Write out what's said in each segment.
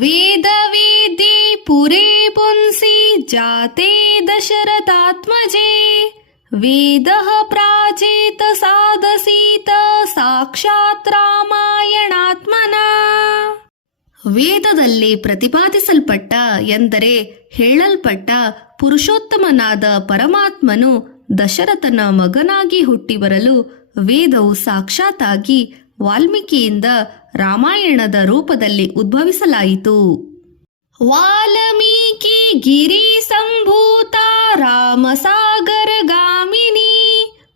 ವೇದವೇದ್ಯೆ ಪುರೇ ಪುಂಸಿ ಜಾತೆ ದಶರಥಾತ್ಮಜೇ ವೇದಃ ಪ್ರಾಚೇತ ಸಾಧಸೀತ ಸಾಕ್ಷಾತ್ ರಾಮಾಯಣಾತ್ಮನ. ವೇದದಲ್ಲಿ ಪ್ರತಿಪಾದಿಸಲ್ಪಟ್ಟ ಎಂದರೆ ಹೇಳಲ್ಪಟ್ಟ ಪುರುಷೋತ್ತಮನಾದ ಪರಮಾತ್ಮನು ದಶರಥನ ಮಗನಾಗಿ ಹುಟ್ಟಿ ಬರಲು ವೇದವು ಸಾಕ್ಷಾತ್ತಾಗಿ ವಾಲ್ಮೀಕಿಯಿಂದ ರಾಮಾಯಣದ ರೂಪದಲ್ಲಿ ಉದ್ಭವಿಸಲಾಯಿತು. ವಾಲ್ಮೀಕಿ ಗಿರಿ ಸಂಭೂತ ರಾಮಸಾಗರ ಗಾಮಿನಿ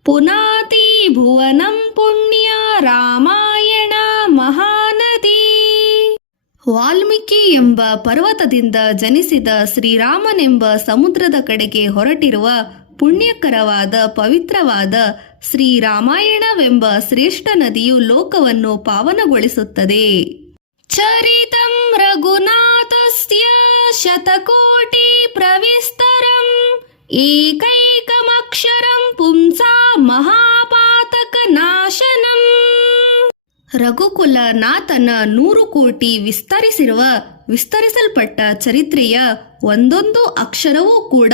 ಪುನಾತಿ ಭುವನಂ ಪುಣ್ಯ ರಾಮಾಯಣ ಮಹಾನದಿ. ವಾಲ್ಮೀಕಿ ಎಂಬ ಪರ್ವತದಿಂದ ಜನಿಸಿದ ಶ್ರೀರಾಮನೆಂಬ ಸಮುದ್ರದ ಕಡೆಗೆ ಹೊರಟಿರುವ ಪುಣ್ಯಕರವಾದ ಪವಿತ್ರವಾದ ಶ್ರೀರಾಮಾಯಣವೆಂಬ ಶ್ರೇಷ್ಠ ನದಿಯು ಲೋಕವನ್ನು ಪಾವನಗೊಳಿಸುತ್ತದೆ. ಚರಿತಂ ರಘುನಾಥಸ್ಯ ಶತಕೋಟಿ ಪ್ರವಿಸ್ತರಂ ಏಕೈಕಮಕ್ಷರಂ ಪುಂಸಾ ಮಹಾಪಾತಕ ನಾಶನಂ. ರಘುಕುಲ ನಾಥನ 100 ಕೋಟಿ ವಿಸ್ತರಿಸಲ್ಪಟ್ಟ ಚರಿತ್ರೆಯ ಒಂದೊಂದು ಅಕ್ಷರವೂ ಕೂಡ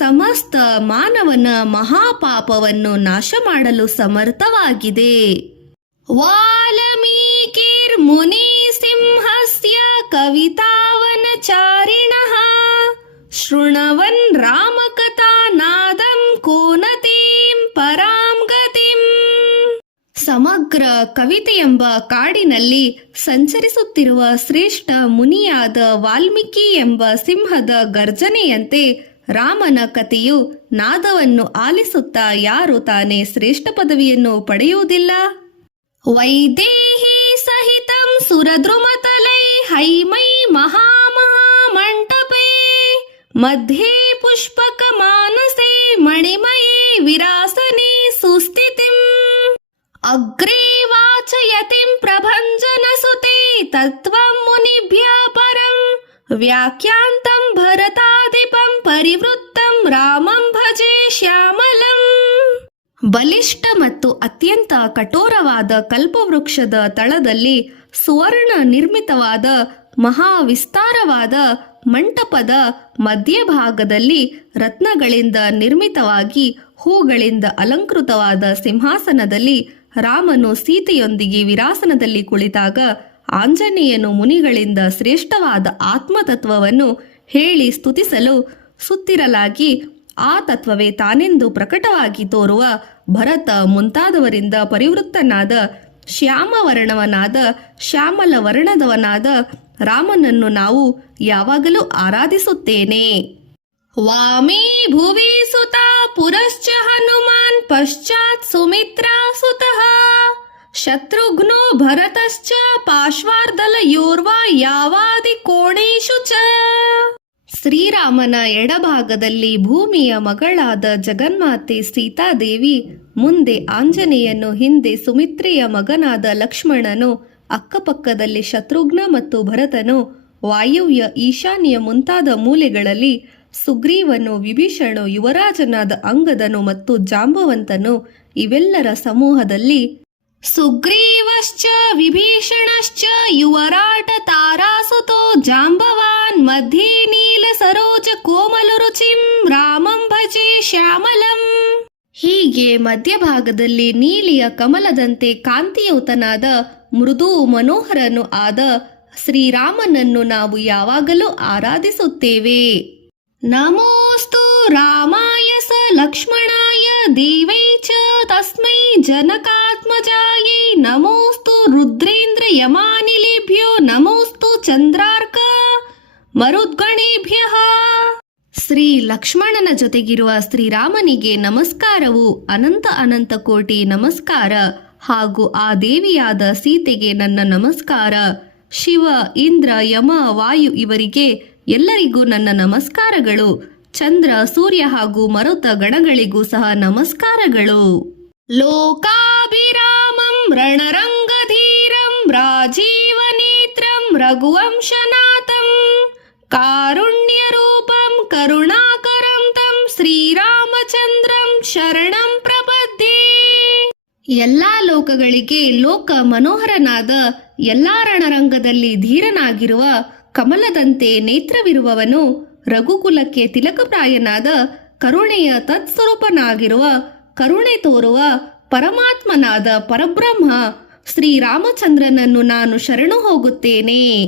ಸಮಸ್ತ ಮಾನವನ ಮಹಾಪಾಪವನ್ನು ನಾಶ ಮಾಡಲು ಸಮರ್ಥವಾಗಿದೆ. ವಾಲ್ಮೀಕಿರ್ ಮುನಿ ಸಿಂಹಸ್ಯ ಕವಿತಾವನಚಾರಿಣಃ ಶೃಣ್ವನ್ ರಾಮಕಥಾ ನಾದಂ ಕೋನತೀಂ ಪರಾಂ ಗತಿಂ. ಸಮಗ್ರ ಕವಿತೆ ಎಂಬ ಕಾಡಿನಲ್ಲಿ ಸಂಚರಿಸುತ್ತಿರುವ ಶ್ರೇಷ್ಠ ಮುನಿಯಾದ ವಾಲ್ಮೀಕಿ ಎಂಬ ಸಿಂಹದ ಗರ್ಜನೆಯಂತೆ ರಾಮನ ಕಥೆಯು ನಾದವನ್ನು ಆಲಿಸುತ್ತಾ ಯಾರು ತಾನೇ ಶ್ರೇಷ್ಠ ಪದವಿಯನ್ನು ಪಡೆಯುವುದಿಲ್ಲ. ವೈದೇಹಿ ಸಹಿತಂ ಸುರದ್ರುಮತಲೈ ಹೈಮೈ ಮಹಾಮಹಾಮಂಟಪೇ ಮಧ್ಯೆ ಪುಷ್ಪಕ ಮಾನಸೇ ಮಣಿಮಯೇ ವಿರಾಸನೆ ಸುಸ್ಥಿತಿಂ ಅಗ್ರೇ ವಾಚಯತಿಂ ಪ್ರಭಂಜನ ಸುತೆ ತತ್ವಂ ಮುನಿಭ್ಯಃ ಪರಂ ವ್ಯಾಖ್ಯಾಂತಂ ಭರತಾಧಿಪಂ ಪರಿವೃತ್ತಂ ರಾಮಂ ಭಜೆ ಶ್ಯಾಮಲಂ. ಬಲಿಷ್ಠ ಮತ್ತು ಅತ್ಯಂತ ಕಠೋರವಾದ ಕಲ್ಪವೃಕ್ಷದ ತಳದಲ್ಲಿ ಸುವರ್ಣ ನಿರ್ಮಿತವಾದ ಮಹಾವಿಸ್ತಾರವಾದ ಮಂಟಪದ ಮಧ್ಯಭಾಗದಲ್ಲಿ ರತ್ನಗಳಿಂದ ನಿರ್ಮಿತವಾಗಿ ಹೂಗಳಿಂದ ಅಲಂಕೃತವಾದ ಸಿಂಹಾಸನದಲ್ಲಿ ರಾಮನು ಸೀತೆಯೊಂದಿಗೆ ವಿರಾಸನದಲ್ಲಿ ಕುಳಿತಾಗ ಆಂಜನೇಯನು ಮುನಿಗಳಿಂದ ಶ್ರೇಷ್ಠವಾದ ಆತ್ಮತತ್ವವನ್ನು ಹೇಳಿ ಸ್ತುತಿಸಲು ಸುತ್ತಿರಲಾಗಿ ಆ ತತ್ವವೇ ತಾನೆಂದು ಪ್ರಕಟವಾಗಿ ತೋರುವ ಭರತ ಮುಂತಾದವರಿಂದ ಪರಿವೃತ್ತನಾದ ಶ್ಯಾಮಲ ವರ್ಣದವನಾದ ರಾಮನನ್ನು ನಾವು ಯಾವಾಗಲೂ ಆರಾಧಿಸುತ್ತೇನೆ. ವಾಮೇ ಭುವಿ ಸುತ ಪುರಶ್ಚ ಹನುಮಾನ್ ಪಶ್ಚಾತ್ ಸುಮಿತ್ರಾ ಸುತಃ ಶತ್ರುಘ್ನೋ ಭರತಶ್ಚ ಪಾರ್ಶ್ವಾರ್ಧಲಯೋರ್ವಾ ಯಾವಾದಿ ಕೋಣೇಶು ಚ. ಶ್ರೀರಾಮನ ಎಡಭಾಗದಲ್ಲಿ ಭೂಮಿಯ ಮಗಳಾದ ಜಗನ್ಮಾತೆ ಸೀತಾದೇವಿ, ಮುಂದೆ ಆಂಜನೇಯನು, ಹಿಂದೆ ಸುಮಿತ್ರೆಯ ಮಗನಾದ ಲಕ್ಷ್ಮಣನು, ಅಕ್ಕಪಕ್ಕದಲ್ಲಿ ಶತ್ರುಘ್ನ ಮತ್ತು ಭರತನು, ವಾಯುವ್ಯ ಈಶಾನ್ಯ ಮುಂತಾದ ಮೂಲೆಗಳಲ್ಲಿ ಸುಗ್ರೀವನು, ವಿಭೀಷಣನು, ಯುವರಾಜನಾದ ಅಂಗದನು ಮತ್ತು ಜಾಂಬವಂತನು, ಇವೆಲ್ಲರ ಸಮೂಹದಲ್ಲಿ ಸುಗ್ರೀವಶ್ಚ ವಿಭೀಷಣಶ್ಚ ಯುವರಾಟ ತಾರಾಸುತೋ ಜಾಂಬವಾನ್ ಮಧ್ಯೆ ನೀಲ ಸರೋಜ ಕೋಮಲ ರುಚಿಂ ರಾಮಂ ಭಜೆ ಶ್ಯಾಮಲಂ. ಹೀಗೆ ಮಧ್ಯಭಾಗದಲ್ಲಿ ನೀಲಿಯ ಕಮಲದಂತೆ ಕಾಂತಿಯುತನಾದ ಮೃದು ಮನೋಹರನು ಆದ ಶ್ರೀರಾಮನನ್ನು ನಾವು ಯಾವಾಗಲೂ ಆರಾಧಿಸುತ್ತೇವೆ. ನಮೋಸ್ತು ರಾಮಾಯ ಸ ಲಕ್ಷ್ಮಣಾಯ ದೇವೈ ಚ ತಸ್ಮೈ ಜನಕಾತ್ಮಜಾಯೈ ನಮೋಸ್ತು ರುದ್ರೇಂದ್ರ ಯಮಾನಿಲೇಭ್ಯೋ ನಮೋಸ್ತು ಚಂದ್ರಾರ್ಕ ಮರುದ್ಗಣೇಭ್ಯಃ. ಶ್ರೀ ಲಕ್ಷ್ಮಣನ ಜೊತೆಗಿರುವ ಶ್ರೀರಾಮನಿಗೆ ನಮಸ್ಕಾರವು ಅನಂತ ಕೋಟಿ ನಮಸ್ಕಾರ. ಹಾಗೂ ಆ ದೇವಿಯಾದ ಸೀತೆಗೆ ನನ್ನ ನಮಸ್ಕಾರ. ಶಿವ, ಇಂದ್ರ, ಯಮ, ವಾಯು ಇವರಿಗೆ ಎಲ್ಲರಿಗೂ ನನ್ನ ನಮಸ್ಕಾರಗಳು. ಚಂದ್ರ, ಸೂರ್ಯ ಹಾಗೂ ಮರುತ ಗಣಗಳಿಗೂ ಸಹ ನಮಸ್ಕಾರಗಳು. ಲೋಕಾಭಿರಾಮಂ ರಣರಂಗಧೀರಂ ರಾಜೀವನೇತ್ರಂ ರಘುವಂಶನಾಥಂ ಕಾರುಣ್ಯ ರೂಪಂ ಕರುಣಾಕರಂ ತಂ ಶ್ರೀರಾಮಚಂದ್ರಂ ಶರಣಂ ಪ್ರಪದ್ಯೆ. ಎಲ್ಲಾ ಲೋಕಗಳಿಗೆ ಲೋಕ ಮನೋಹರನಾದ, ಎಲ್ಲಾ ರಣರಂಗದಲ್ಲಿ ಧೀರನಾಗಿರುವ, ಕಮಲದಂತೆ ನೇತ್ರವಿರುವವನು, ರಘುಕುಲಕ್ಕೆ ತಿಲಕಪ್ರಾಯನಾದ ಕರುಣೆಯ ತತ್ಸ್ವರೂಪನಾಗಿರುವ, ಕರುಣೆ ತೋರುವ ಪರಮಾತ್ಮನಾದ ಪರಬ್ರಹ್ಮ ಶ್ರೀರಾಮಚಂದ್ರನನ್ನು ನಾನು ಶರಣು ಹೋಗುತ್ತೇನೆ.